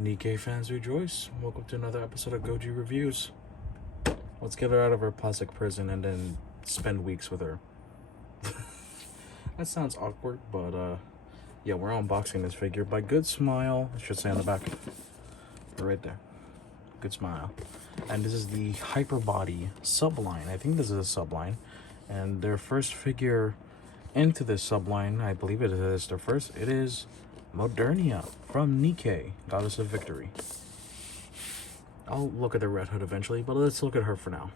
Nikke fans rejoice. Welcome to another episode of Goji Reviews. Let's get her out of her plastic prison and then spend weeks with her. That sounds awkward, but yeah, we're unboxing this figure by GoodSmile. It should say on the back. Right there. GoodSmile. And this is the Hyperbody subline. I think this is a subline. And their first figure into this subline, I believe it is their first. It is Modernia from Nikke, Goddess of Victory. I'll look at the Red Hood eventually, but let's look at her for now.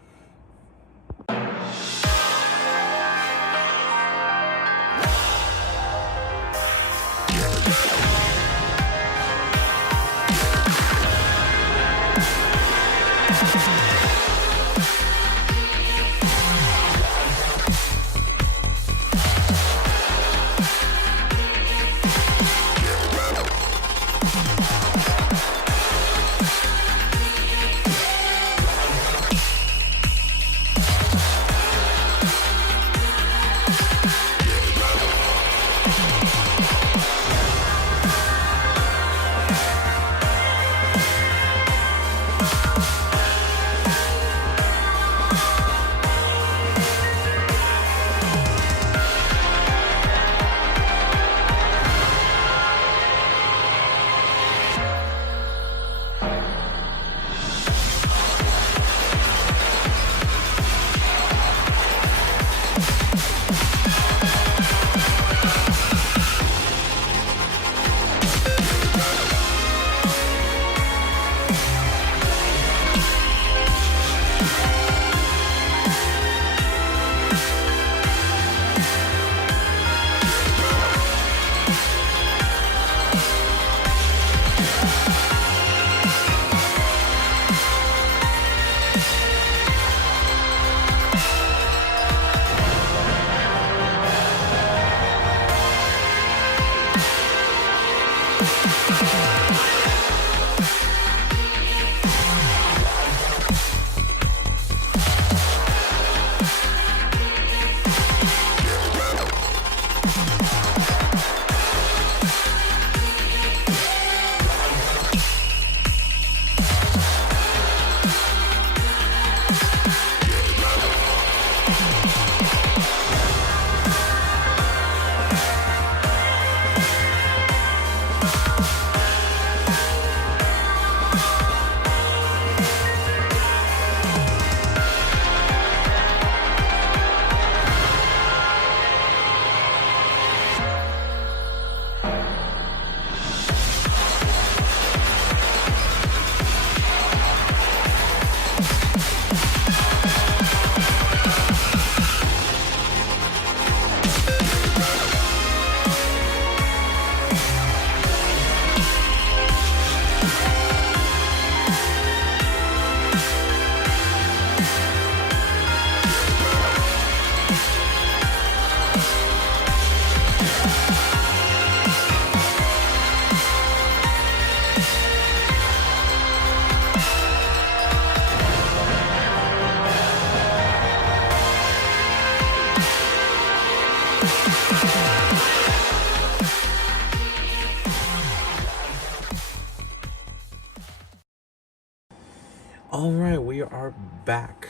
Alright, we are back.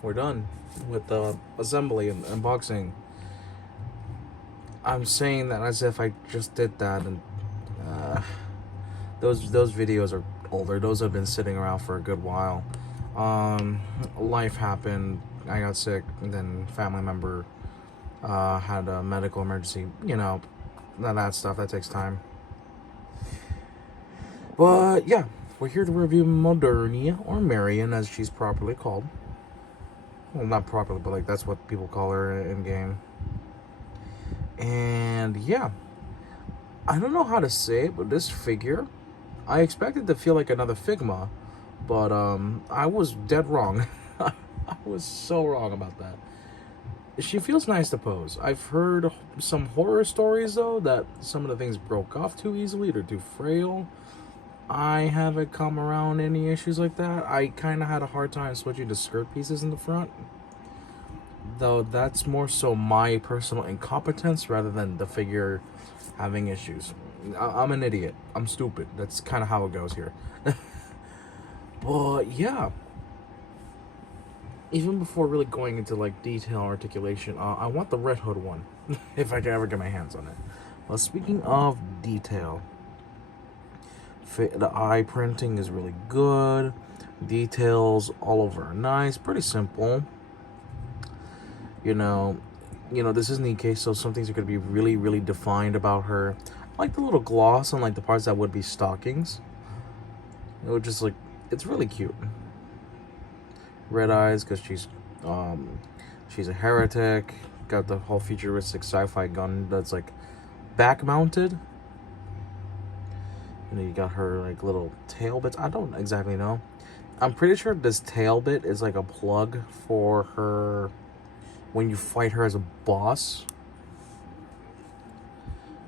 We're done with the assembly and unboxing. I'm saying that as if I just did that, and those videos are older. Those have been sitting around for a good while. Life happened, I got sick, and then family member had a medical emergency. You know, that stuff, that takes time. But yeah, we're here to review Modernia, or Marion as she's properly called. Well, not properly, but like that's what people call her in game. And yeah, I don't know how to say it, but this figure, I expected to feel like another Figma, but I was dead wrong. I was so wrong about that. She feels nice to pose. I've heard some horror stories though that some of the things broke off too easily, they're too frail. I haven't come around any issues like that. I kind of had a hard time switching to skirt pieces in the front, though that's more so my personal incompetence rather than the figure having issues. I'm an idiot. I'm stupid. That's kind of how it goes here. But yeah, even before really going into like detail articulation, I want the Red Hood one if I can ever get my hands on it. Well, speaking of detail, the eye printing is really good. Details all over are nice. Pretty simple. You know, this is Nikke, so some things are gonna be really, really defined about her. I like the little gloss on like the parts that would be stockings. It would just like, it's really cute. Red eyes because she's a heretic. Got the whole futuristic sci-fi gun that's like back mounted. And then you got her like little tail bits. I don't exactly know. I'm pretty sure this tail bit is like a plug for her when you fight her as a boss.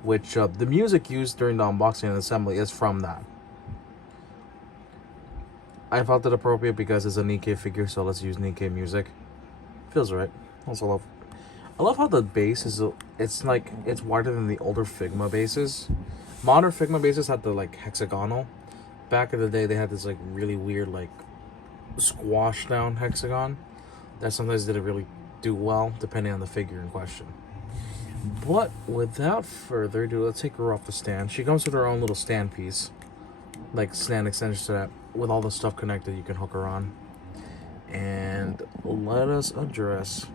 Which the music used during the unboxing and assembly is from that. I felt it appropriate because it's a Nikke figure, so let's use Nikke music. Feels right. Also I love how the base is, it's like, it's wider than the older Figma bases. Modern Figma bases had the like hexagonal. Back in the day, they had this like really weird like squash down hexagon that sometimes didn't really do well depending on the figure in question. But without further ado, let's take her off the stand. She comes with her own little stand piece, like stand extensions to that, with all the stuff connected you can hook her on. And let us address,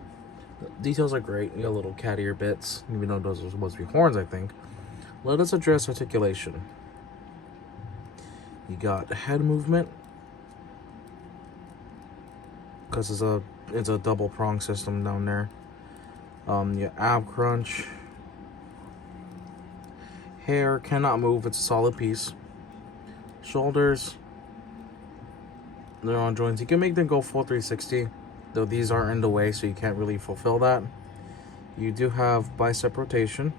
details are great. You got little cat ear bits, even though those are supposed to be horns, I think. Let us address articulation. You got head movement, because it's a double prong system down there. Your ab crunch. Hair cannot move, it's a solid piece. Shoulders, they're on joints. You can make them go full 360, though these are in the way, so you can't really fulfill that. You do have bicep rotation.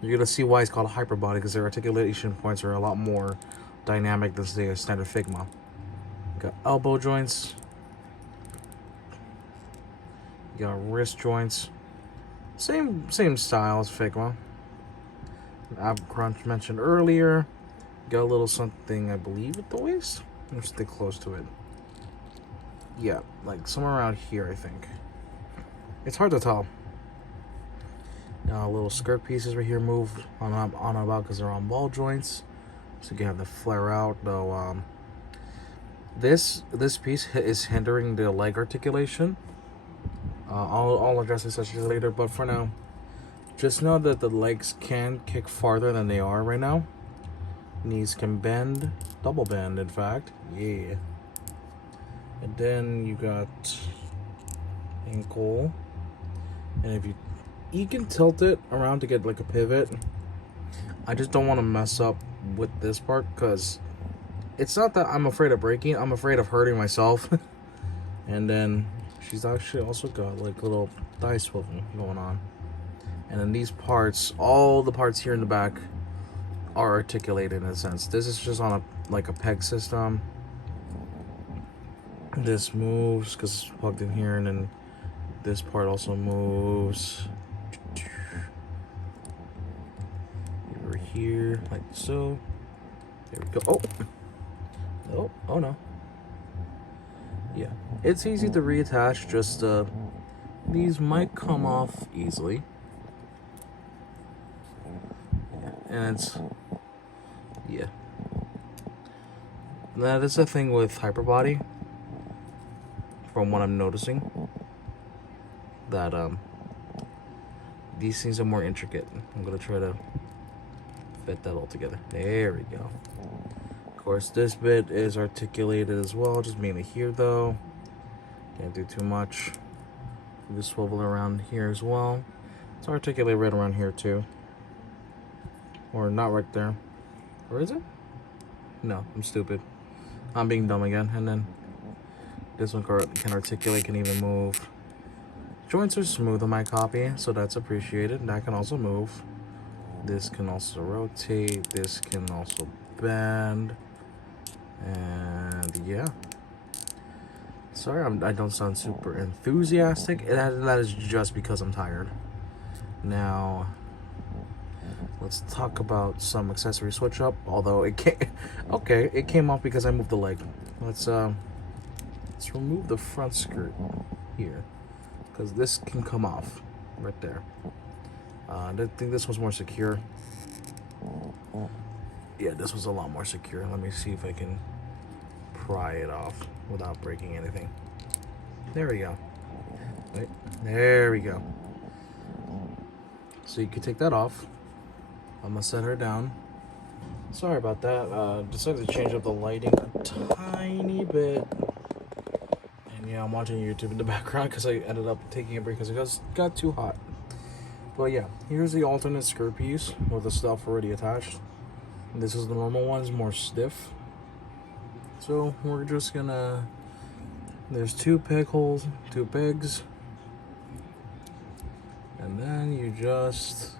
You're gonna see why it's called a hyper body, because their articulation points are a lot more dynamic than say a standard Figma. You got elbow joints. You got wrist joints. Same style as Figma. Ab crunch mentioned earlier. Got a little something, I believe, at the waist. Let's stay close to it. Yeah, like somewhere around here, I think. It's hard to tell. Little skirt pieces right here move on and about because they're on ball joints, so you can have the flare out. Though this piece is hindering the leg articulation. I'll address this issue later, but for now, just know that the legs can kick farther than they are right now. Knees can bend, double bend, in fact. Yeah. And then you got ankle, and if you can tilt it around to get like a pivot. I just don't want to mess up with this part because it's not that I'm afraid of breaking, I'm afraid of hurting myself. And then she's actually also got like little thigh swivel going on. And then these parts, all the parts here in the back are articulated in a sense. This is just on a peg system. This moves because it's plugged in here, and then this part also moves over here like so. There we go. Oh no. Yeah, it's easy to reattach. Just these might come off easily. And it's, yeah, that is the thing with Hyperbody, from what I'm noticing, that these things are more intricate. I'm gonna try to fit that all together. There we go. Of course, this bit is articulated as well, just mainly here though. Can't do too much. Just swivel around here as well. It's articulated right around here too. Or not right there. Or is it? No, I'm stupid. I'm being dumb again. And then this one can articulate, can even move. Joints are smooth on my copy, so that's appreciated. That can also move. This can also rotate. This can also bend. And yeah. Sorry, I don't sound super enthusiastic. That is just because I'm tired. Now, let's talk about some accessory switch up. Although it came, okay, it came off because I moved the leg. Let's remove the front skirt here, because this can come off right there. I think this was more secure. Yeah, this was a lot more secure. Let me see if I can pry it off without breaking anything. There we go. Right, there we go. So you can take that off. I'm gonna set her down. Sorry about that. Decided to change up the lighting a tiny bit. And yeah, I'm watching YouTube in the background because I ended up taking a break because it got too hot. But yeah, here's the alternate skirt piece with the stuff already attached. This is the normal one, it's more stiff. So we're just gonna, there's two peg holes, two pegs. And then you just,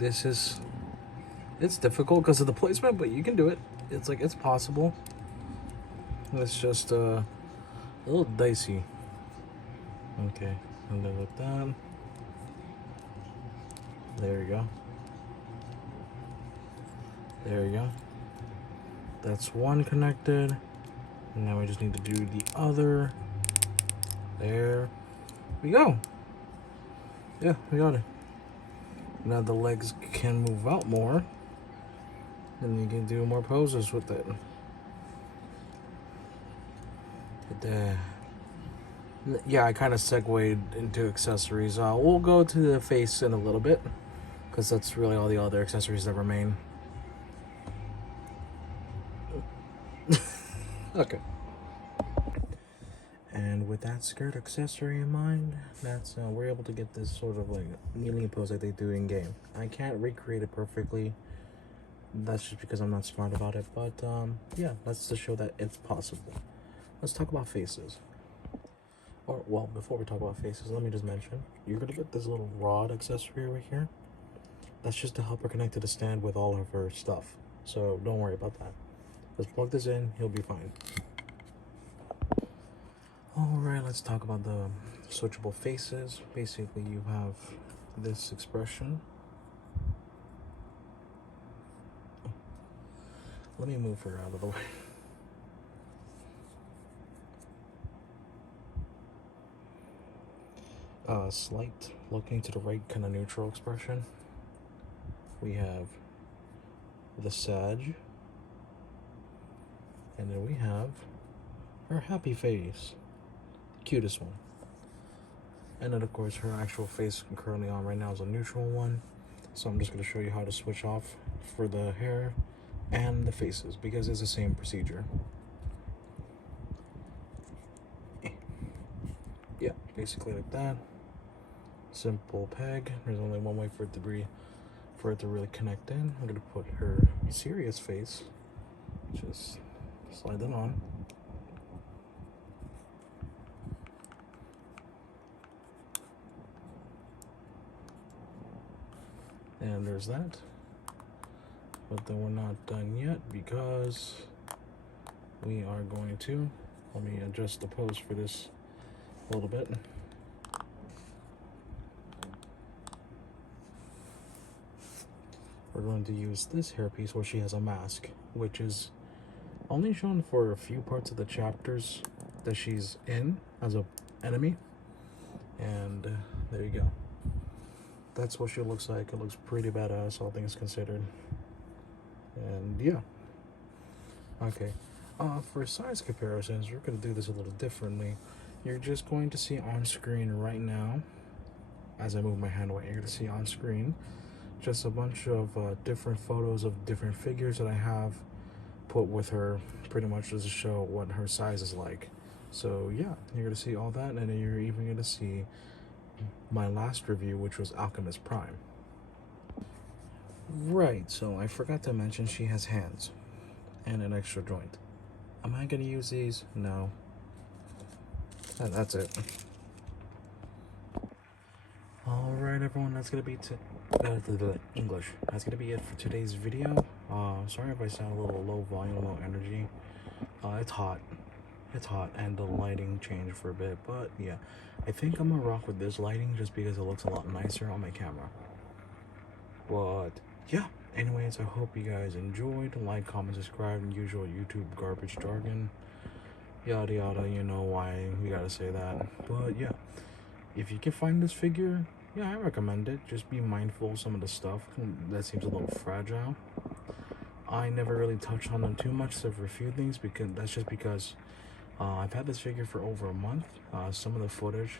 it's difficult because of the placement, but you can do it. It's like, it's possible. It's just a little dicey. Okay, and then with that, there you go. There you go. That's one connected. And now we just need to do the other. There we go. Yeah, we got it. Now the legs can move out more. And you can do more poses with it. Yeah, I kind of segued into accessories. We'll go to the face in a little bit, because that's really all the other accessories that remain. Okay. And with that skirt accessory in mind, that's we're able to get this sort of like kneeling pose that they do in game. I can't recreate it perfectly. That's just because I'm not smart about it. But yeah, that's to show that it's possible. Let's talk about faces. Or, well, before we talk about faces, let me just mention, you're gonna get this little rod accessory over here. That's just to help her connect to the stand with all of her stuff. So don't worry about that. Just plug this in, he'll be fine. Alright, let's talk about the switchable faces. Basically, you have this expression. Let me move her out of the way. Slight looking to the right, kind of neutral expression. We have the Sag, and then we have her happy face, cutest one. And then of course her actual face currently on right now is a neutral one. So I'm just going to show you how to switch off for the hair and the faces, because it's the same procedure. Yeah, basically like that. Simple peg. There's only one way for it to really connect in. I'm gonna put her serious face. Just slide that on. And there's that. But then we're not done yet, because we are going to, let me adjust the pose for this a little bit. We're going to use this hairpiece where she has a mask, which is only shown for a few parts of the chapters that she's in as an enemy. And there you go. That's what she looks like. It looks pretty badass, all things considered. And yeah. Okay. For size comparisons, we're going to do this a little differently. You're just going to see on screen right now, as I move my hand away, you're going to see on screen just a bunch of different photos of different figures that I have put with her, pretty much just to show what her size is like. So yeah, you're going to see all that, and then you're even going to see my last review, which was Alchemist Prime. Right, so I forgot to mention she has hands and an extra joint. Am I going to use these? No. And that's it. Alright everyone, that's going to be English. That's going to be it for today's video. Sorry if I sound a little low volume, low energy. It's hot. It's hot, and the lighting changed for a bit, but yeah. I think I'm going to rock with this lighting just because it looks a lot nicer on my camera. But yeah, anyways, I hope you guys enjoyed. Like, comment, subscribe, and usual YouTube garbage jargon. Yada yada, you know why we gotta say that. But yeah, if you can find this figure, yeah, I recommend it. Just be mindful of some of the stuff that seems a little fragile. I never really touched on them too much except for a few things, because that's just because I've had this figure for over a month. Some of the footage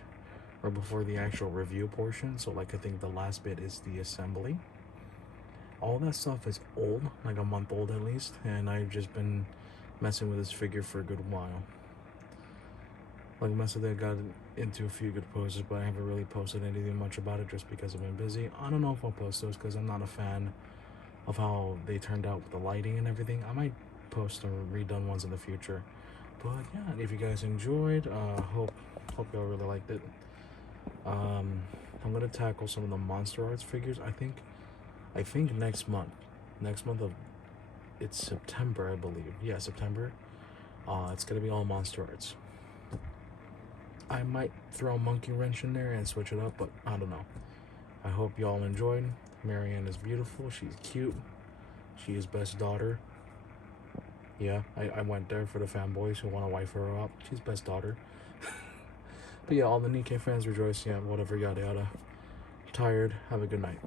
or before the actual review portion, so like I think the last bit is the assembly. All that stuff is old, like a month old at least, and I've just been messing with this figure for a good while. Like most of it, got into a few good poses, but I haven't really posted anything much about it just because I've been busy. I don't know if I'll post those because I'm not a fan of how they turned out with the lighting and everything. I might post some redone ones in the future. But yeah, if you guys enjoyed, hope y'all really liked it. I'm gonna tackle some of the Monster Arts figures. I think next month. It's September, I believe. Yeah, September. It's gonna be all Monster Arts. I might throw a Monkey Wrench in there and switch it up, but I don't know. I hope y'all enjoyed. Marianne is beautiful. She's cute. She is best daughter. Yeah, I went there for the fanboys who want to wife her up. She's best daughter. But yeah, all the Nikke fans rejoice. Yeah, whatever, yada yada. Tired. Have a good night.